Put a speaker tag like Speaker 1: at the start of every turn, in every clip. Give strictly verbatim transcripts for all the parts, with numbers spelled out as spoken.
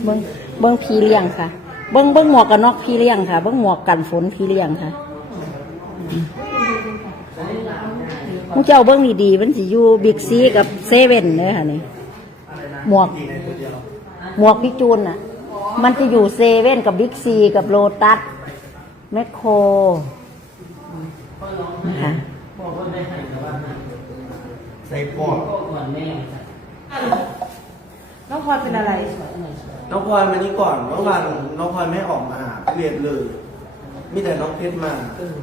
Speaker 1: เบิ้งเบิ้งพี่เลี้ยงค่ะเบิ้งเบิ้งหมวกกันน็อกพี่เลี้ยงค่ะเบิ้งหมวกกันฝนพี่เลี้ยงค่ะมึงเจ้าเบิ้งดีๆมันสิอยู่บิ๊กซีกับเซเว่นเลยค่ะนี่หมวกหมวกพี่จูนอ่ะมันจะอยู่เซเว่นกับบิ๊กซีกับโลตัสแมคโครนะคะ
Speaker 2: ใส่ปอด
Speaker 3: น้องพลอยเป็นอะไร
Speaker 2: น้องพลอยมานี่ก่อนเมื่อวานน้องพลอยไม่ออกมาเรียนเลยมีแต่น้องเพชรมา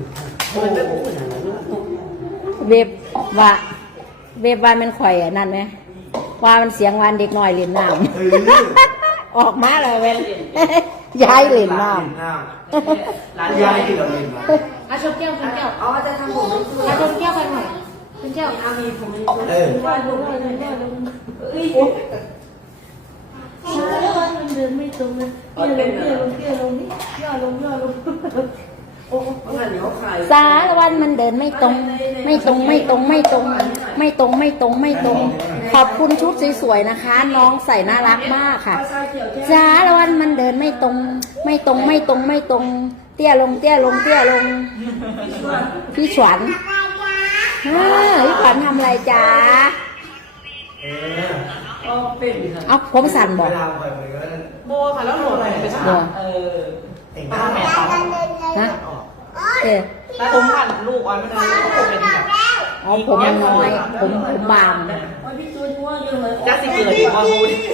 Speaker 1: เว็บว่าเว็บว่ามันข่อยอ่ะนั่นไหมว่ามันเสียงวันเด็กน้อยเล่นน้ำออกมาเลยเว้ยย้ายเล่นน้
Speaker 2: ำย้ายที่เราเล่น
Speaker 3: อาชมแก้วชมแก้วอ๋อจะทำผมอาชมแก้วไปหน่อยชมแก้วอามีผมเออว่าลงว่าลงว่าลงเอ้ยมันเดินไม่ตรงนะเตี้ยลงเตี้ยลงเตี้ยลงนี่ย่อลงย่อลงโอ้โห
Speaker 1: สารวันมันเดินไม่ตรง ไม่ตรงไม่ตรงไม่ตรง ไม่ตรงไม่ตรงไม่ตรง ขอบคุณชุดสวยๆนะคะ น้องใส่น่ารักมากค่ะสารวันมันเดินไม่ตรง ไม่ตรงไม่ตรงไม่ตรง เตี้ยลงเตี้ยลงเตี้ยลงพี่ฉวันพี่ขวัญทำอะไรจ๊ะเอาผมสั่นบอก
Speaker 3: โบค่ะแล้วโหลดอะไรไปช่างเออป้าแม่
Speaker 1: นะเออ
Speaker 3: ผมผ่านลูกอ่อนไม่ได้ผมเป็นแบบ
Speaker 1: อ๋อผมมันน้อยผมผมบาง
Speaker 3: จ้าสิเกิดอีกว่าบูดิ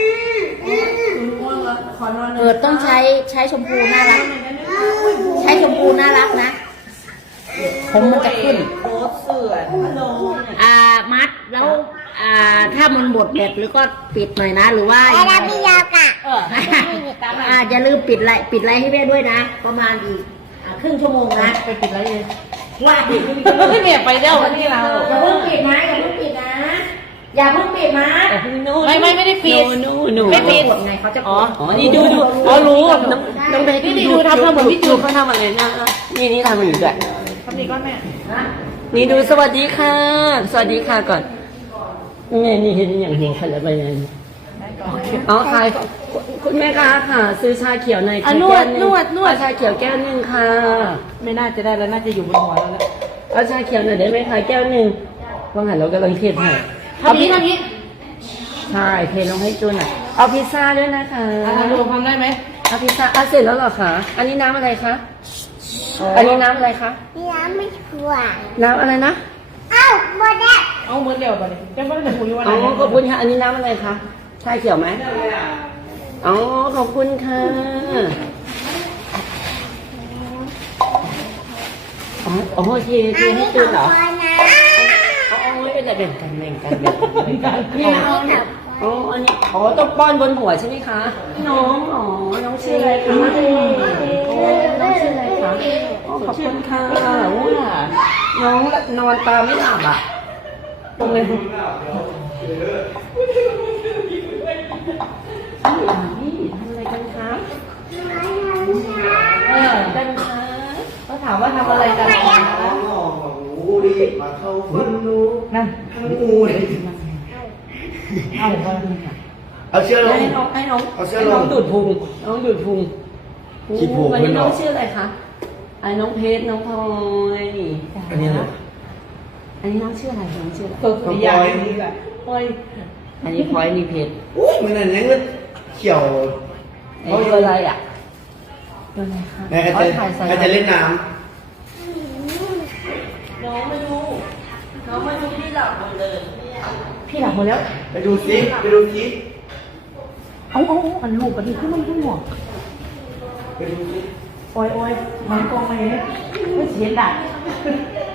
Speaker 1: เกิดต้องใช้ใช้ชมพูน่ารักใช้ชมพูน่ารักนะผมมันจะขึ้น
Speaker 3: โคตรเสื่อ
Speaker 1: อ่ามัดแล้วอ่าถ้ามันบดแบบหรือก็ปิดหน่อยนะหรือว่า
Speaker 4: อะไรพี่ยากะ
Speaker 1: เอออ่าอย่าลืมปิดไลน์ปิดไลน์ให้แม่ด้วยนะประมาณอีกครึ่งชั่วโมงนะ
Speaker 3: ไปปิดไลน์เลย
Speaker 1: ว่าปิด
Speaker 3: ไม่เนี่ยไปเร็วนี่เรา
Speaker 1: อย่าเพิ่งปิดนะอย่าเพิ่งปิดนะอย่าเพิ่งปิดนะ
Speaker 3: ไม่ไม่ไม่ได้ปิด
Speaker 1: ไม่ปิดไงเขาจะ
Speaker 3: อ๋ออ๋อนี่ดูดูอ๋อรู้น้องน้องเบนี่ดูทำเหมือนพี่จูเขาทำอะไรนะนี่นี่ทำอยู่ด้วยทำดีก้อนแม่นี่ดูสวัสดีค่ะสวัสดีค่ะก่อนนี่นี่เห็นอย่างเห็นขนาดไปยังอ๋อค่ะคุณแม่ค้าค่ะซื้อชาเขียวในแก้วนึงนวดนวดนวดชาเขียวแก้วนึงค่ะไม่น่าจะได้แล้วน่าจะอยู่บนหัวแล้วแล้วเอาชาเขียวหน่อยได้ไหมคะแก้วนึงว่างหันเรากำลังเทศให้ทำนี้ทำนี้ใช่เทลงให้จูนอ่ะเอาพิซซ่าด้วยนะคะดูทำได้ไหมเอาพิซซ่าอ่ะเสร็จแล้วเหรอคะอันนี้น้ำอะไรคะอันนี้น้ำอะไรคะ
Speaker 4: น้ำไม่ถั่ว
Speaker 3: น้ำอะไรนะ
Speaker 4: เอ้าหมดแล้ว
Speaker 3: เอาหมดแล้วไปเลยจะไม่ได้คุยว่าอะไรอ๋อขอบคุณค่ะอันนี้น้ำอะไรคะชาเขียวไหมอ๋อขอบคุณค่ะอ๋อโอเคเทให้จูนเหรออ๋อไม่เป็นไรแบ่งกันแบ่งกันแบ่งกันนี่เอาเนี่ยอ๋ออันนี้อ๋อต้องป้อนบนหัวใช่ไหมคะน้องอ๋อน้องชื่ออะไรคะน้องชื่ออะไรคะอ๋อขอบคุณค่ะว่าน้องนอนตาไม่หลับอ่ะตรงเลยทำอะไรกันคะเออกันคะเขาถามว่าทำอะไรกันคะ
Speaker 2: งูดิมาเข้าคนนู
Speaker 3: นั่น
Speaker 2: งูเลย
Speaker 3: เอา
Speaker 2: เอาเชือกลง
Speaker 3: ให้น้องให้น้องให้น้องดูดพุงน้องดูดพุงวันนี้น้องชื่ออะไรคะไอ้น้องเพชรน้องพลอย
Speaker 2: อันนี้เหรอ
Speaker 3: อันนี้น้องชื่ออะไรน้องชื่ออะไร
Speaker 2: พลอยนี่แหละ
Speaker 3: พลอยอันนี้พลอยนี่เพชร
Speaker 2: มันนั่นยังเขียว
Speaker 3: เขาอยู่อะไรอ่ะตัวไหนคะ
Speaker 2: แม่จะจะเล่นน้ำ
Speaker 3: น้องมาดูน้องมาดูพี่หลับหมดเลยพี่หลับหมดแล้ว
Speaker 2: ไปดูซิไปดูซิ
Speaker 3: เอาเอาอันลูกอันนี้ขึ้นมันขึ้นหมด
Speaker 2: ไปดูซิ
Speaker 3: โอ้ยโอ้ยมันกองมาเนี่ยไม่เสียดาย